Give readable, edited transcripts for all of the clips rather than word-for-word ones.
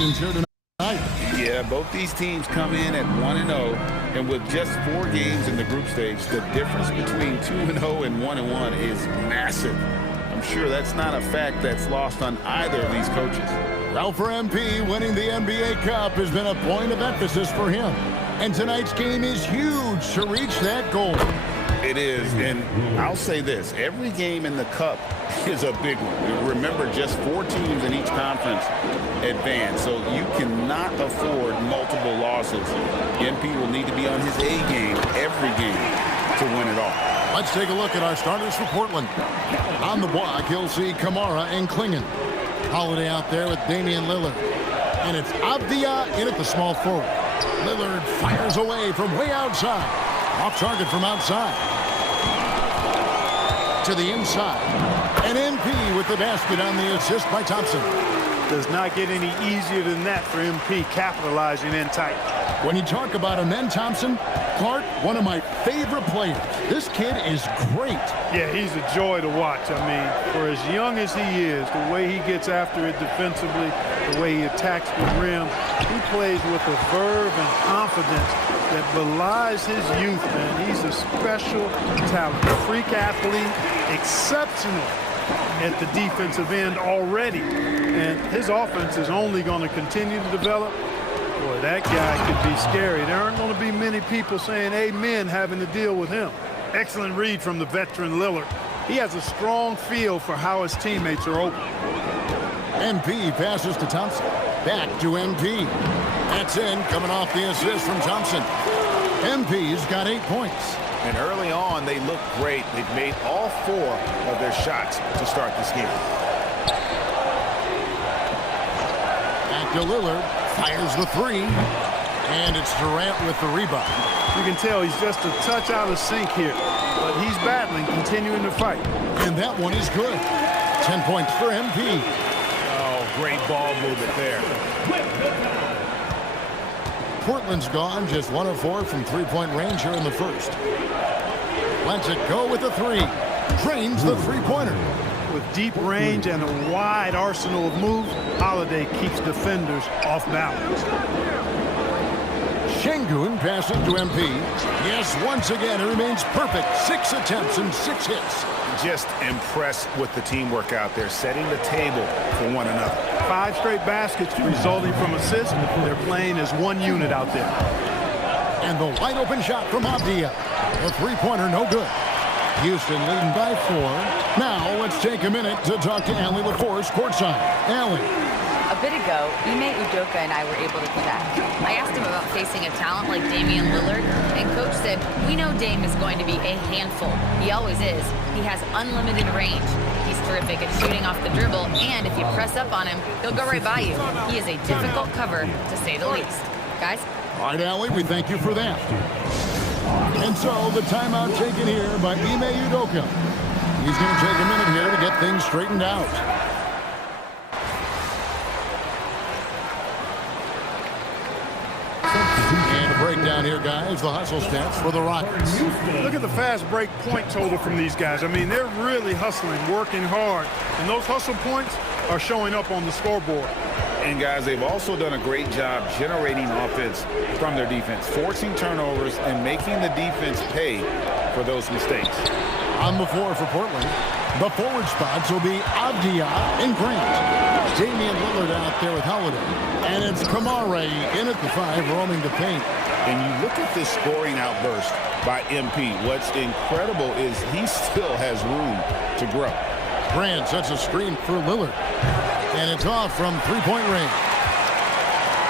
predictions here tonight. Yeah, both these teams come in at 1-0, and with just 4 games in the group stage, the difference between 2-0 and 1-1 is massive. I'm sure that's not a fact that's lost on either of these coaches. Well, for MP, winning the NBA Cup has been a point of emphasis for him. And tonight's game is huge to reach that goal. It is, and I'll say this. Every game in the Cup is a big one. Remember, just 4 teams in each conference advance, so you cannot afford multiple losses. MP will need to be on his A game every game to win it all. Let's take a look at our starters for Portland. On the block, you'll see Kamara and Klingen. Holiday out there with Damian Lillard. And it's Avdia in at the small forward. Lillard fires away from way outside. Off target from outside. To the inside. And MP with the basket on the assist by Thompson. Does not get any easier than that for MP, capitalizing in tight. When you talk about him, then Thompson, Clark, one of my favorite players. This kid is great. Yeah, he's a joy to watch. I mean, for as young as he is, the way he gets after it defensively, the way he attacks the rim, he plays with a verve and confidence that belies his youth, man. He's a special talent, a freak athlete, exceptional at the defensive end already. And his offense is only going to continue to develop. Boy, that guy could be scary. There aren't going to be many people saying amen having to deal with him. Excellent read from the veteran Lillard. He has a strong feel for how his teammates are open. MP passes to Thompson. Back to MP. That's in, coming off the assist from Thompson. MP's got 8 points. And early on, they look great. They've made all 4 of their shots to start this game. Back to Lillard. Fires the 3. And it's Durant with the rebound. You can tell he's just a touch out of sync here. But he's battling, continuing to fight. And that one is good. 10 points for MP. Oh, great ball movement there. Portland's gone just 1 of 4 from three-point range here in the first. Lets it go with the 3. Drains the three-pointer. With deep range and a wide arsenal of moves, Holiday keeps defenders off balance. Şengün passes to MP. Yes, once again, it remains perfect. 6 attempts and 6 hits. Just impressed with the teamwork out there, setting the table for one another. 5 straight baskets resulting from assists. They're playing as one unit out there. And the wide open shot from Avdia. The three-pointer no good. Houston leading by 4. Now let's take a minute to talk to Allie LaForce courtside. Allie. A bit ago, Ime Udoka and I were able to connect. I asked him about facing a talent like Damian Lillard, and Coach said, we know Dame is going to be a handful. He always is. He has unlimited range. He's terrific at shooting off the dribble, and if you press up on him, he'll go right by you. He is a difficult cover, to say the least. Guys? All right, Allie, we thank you for that. And so the timeout taken here by Ime Udoka. He's going to take a minute here to get things straightened out. And a breakdown here, guys. The hustle stats for the Rockets. Look at the fast break point total from these guys. I mean, they're really hustling, working hard. And those hustle points are showing up on the scoreboard. And, guys, they've also done a great job generating offense from their defense, forcing turnovers and making the defense pay for those mistakes. On the floor for Portland, the forward spots will be Avdia and Grant. Damian Lillard out there with Holiday. And it's Kamara in at the 5, roaming the paint. And you look at this scoring outburst by MP. What's incredible is he still has room to grow. Grant sets a screen for Lillard. And it's off from three-point range.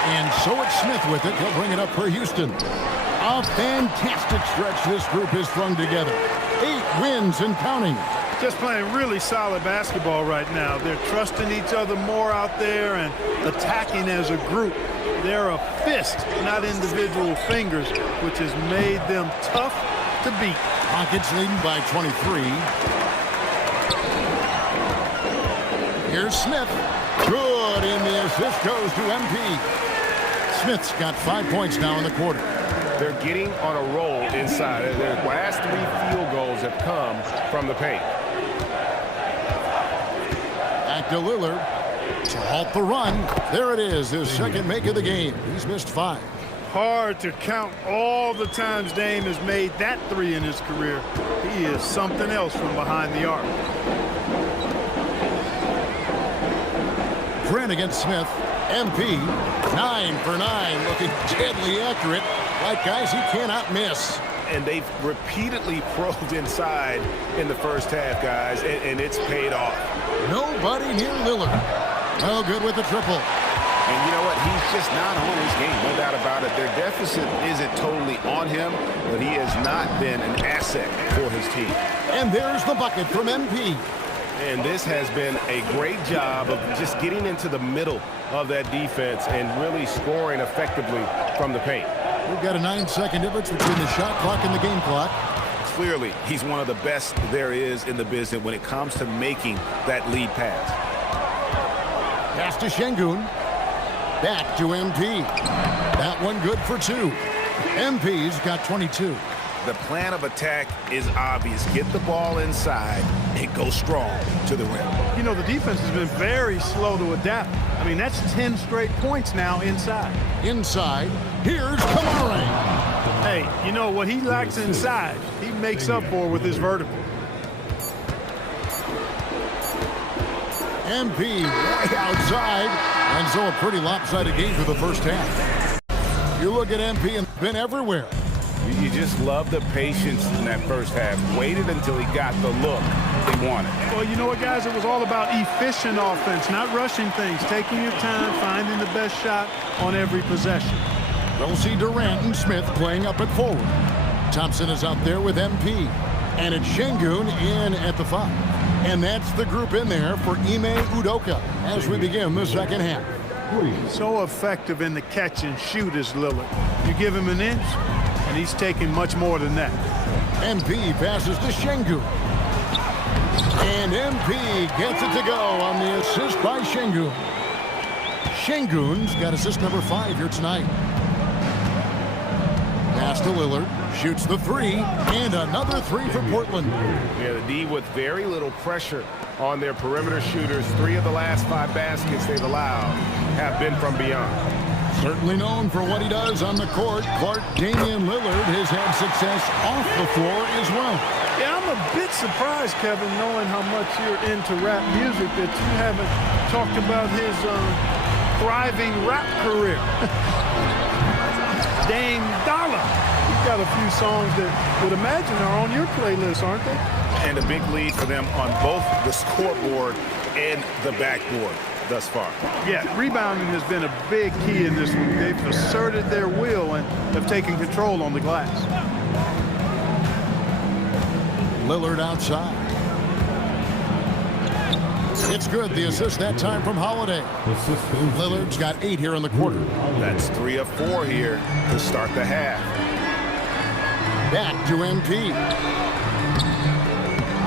And so it's Smith with it. He'll bring it up for Houston. A fantastic stretch this group has strung together. 8 wins and counting. Just playing really solid basketball right now. They're trusting each other more out there and attacking as a group. They're a fist, not individual fingers, which has made them tough to beat. Rockets leading by 23. Here's Smith. Good, and the assist goes to MP. Smith's got 5 points now in the quarter. They're getting on a roll inside. Their last 3 field goals have come from the paint. Back to Lillard. To halt the run, there it is, his second make of the game. He's missed 5. Hard to count all the times Dame has made that 3 in his career. He is something else from behind the arc. Grant against Smith. MP, 9 for 9, looking deadly accurate. Like guys he cannot miss. And they've repeatedly probed inside in the first half, guys, and it's paid off. Nobody near Lillard. No good with the triple. And you know what? He's just not on his game, no doubt about it. Their deficit isn't totally on him, but he has not been an asset for his team. And there's the bucket from MP. And this has been a great job of just getting into the middle of that defense and really scoring effectively from the paint. We've got a 9-second difference between the shot clock and the game clock. Clearly, he's one of the best there is in the business when it comes to making that lead pass. Pass to Şengün. Back to MP. That one good for 2. MP's got 22. The plan of attack is obvious. Get the ball inside and go strong to the rim. You know, the defense has been very slow to adapt. I mean, that's 10 straight points now inside. Inside, here's Kamara. Hey, you know, what he lacks inside, he makes up for with his vertical. MP way outside, and so a pretty lopsided game for the first half. You look at MP and been everywhere. You just love the patience in that first half. Waited until he got the look he wanted. Well, you know what, guys? It was all about efficient offense, not rushing things, taking your time, finding the best shot on every possession. We'll see Durant and Smith playing up at forward. Thompson is out there with MP. And it's Şengün in at the 5. And that's the group in there for Ime Udoka as we begin the second half. So effective in the catch and shoot is Lillard. You give him an inch, and he's taking much more than that. MP passes to Şengün. And MP gets it to go on the assist by Şengün. Şengün's got assist number 5 here tonight. Pass to Lillard. Shoots the 3. And another 3 for Portland. Yeah, the D with very little pressure on their perimeter shooters. 3 of the last 5 baskets they've allowed have been from beyond. Certainly known for what he does on the court, Damian Lillard has had success off the floor as well. Yeah, I'm a bit surprised, Kevin, knowing how much you're into rap music, that you haven't talked about his thriving rap career. Dame Dollar. You've got a few songs that would imagine are on your playlist, aren't they? And a big lead for them on both the scoreboard and the backboard thus far. Yeah, rebounding has been a big key in this one. They've asserted their will and have taken control on the glass. Lillard outside. It's good. The assist that time from Holiday. Lillard's got 8 here in the quarter. That's 3 of 4 here to start the half. Back to MP.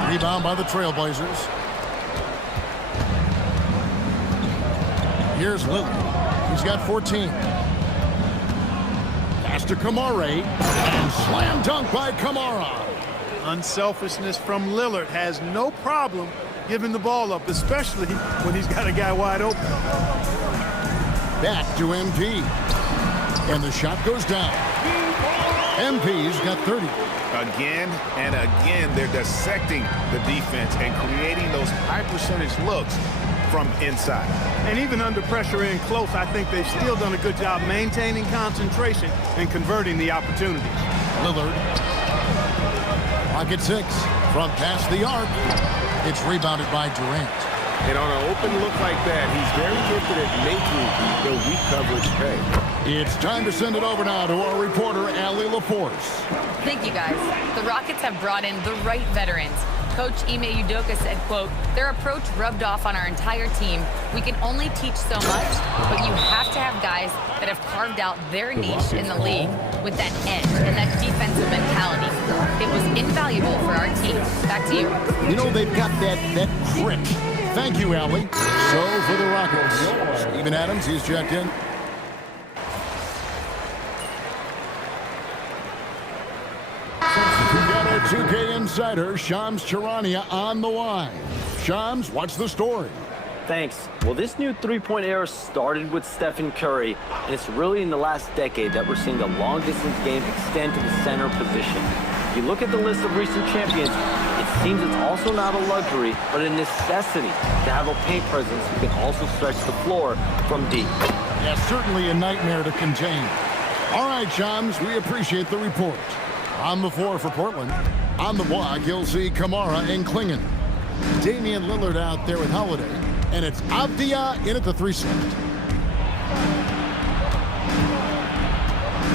Rebound by the Trailblazers. Here's Lillard. He's got 14. Pass to Kamara. And slam dunk by Kamara. Unselfishness from Lillard, has no problem giving the ball up, especially when he's got a guy wide open. Back to MP. And the shot goes down. MP's got 30. Again and again, they're dissecting the defense and creating those high percentage looks from inside. And even under pressure in close, I think they've still done a good job maintaining concentration and converting the opportunities. Lillard. Pocket 6. From past the arc. It's rebounded by Durant. And on an open look like that, he's very gifted at making the weak coverage pay. It's time to send it over now to our reporter, Allie LaForce. Thank you, guys. The Rockets have brought in the right veterans. Coach Ime Udoka said, quote, "Their approach rubbed off on our entire team. We can only teach so much, but you have to have guys that have carved out their niche in the league with that edge and that defensive mentality. It was invaluable for our team." Back to you. You know, they've got that grit. Thank you, Allie. So for the Rockets, Steven Adams, he's checked in. We've got our 2K insider, Shams Charania, on the line. Shams, what's the story? Thanks. Well, this new three-point era started with Stephen Curry, and it's really in the last decade that we're seeing the long-distance game extend to the center position. If you look at the list of recent champions, it seems it's also not a luxury, but a necessity to have a paint presence who can also stretch the floor from deep. Yeah, certainly a nightmare to contain. All right, chums, we appreciate the report. On the floor for Portland. On the block, you'll see Kamara and Klingon. Damian Lillard out there with Holiday. And it's Avdia in at the 3 slot.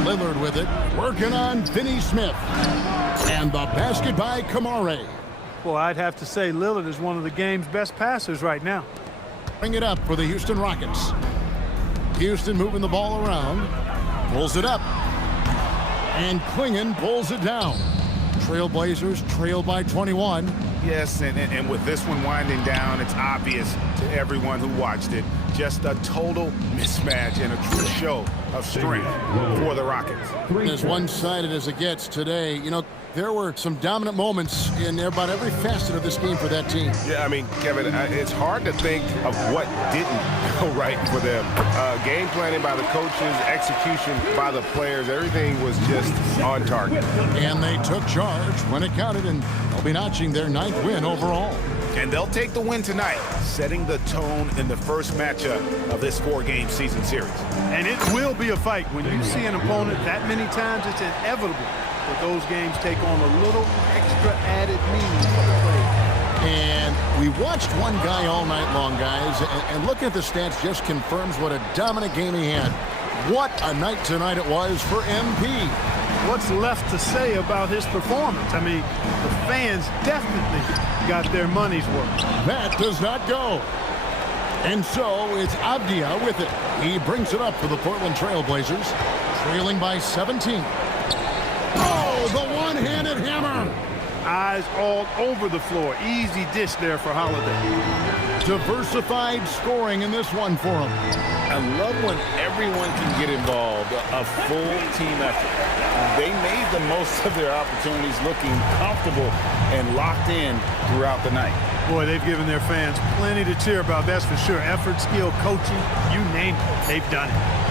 Lillard with it, working on Finney Smith. And the basket by Kamara. Well, I'd have to say Lillard is one of the game's best passers right now. Bring it up for the Houston Rockets. Houston moving the ball around. Pulls it up. And Klingon pulls it down. Trailblazers trail by 21. Yes, and with this one winding down, it's obvious to everyone who watched it. Just a total mismatch and a true show of strength for the Rockets. As one-sided as it gets today, you know, there were some dominant moments in about every facet of this game for that team. Yeah, I mean, Kevin, it's hard to think of what didn't go right for them. Game planning by the coaches, execution by the players, everything was just on target. And they took charge when it counted, and they'll be notching their 9th win overall. And they'll take the win tonight, setting the tone in the first matchup of this 4-game season series. And it will be a fight. When you see an opponent that many times, it's inevitable that those games take on a little extra added meaning for the players. And we watched one guy all night long, guys, and looking at the stats just confirms what a dominant game he had. What a night tonight it was for MP. What's left to say about his performance? I mean, the fans definitely got their money's worth. That does not go. And so it's Avdia with it. He brings it up for the Portland Trailblazers, trailing by 17. Oh, the one-handed hammer. Eyes all over the floor. Easy dish there for Holiday. Diversified scoring in this one for him. I love when everyone can get involved, a full team effort. They made the most of their opportunities, looking comfortable and locked in throughout the night. Boy, they've given their fans plenty to cheer about, that's for sure. Effort, skill, coaching, you name it, they've done it.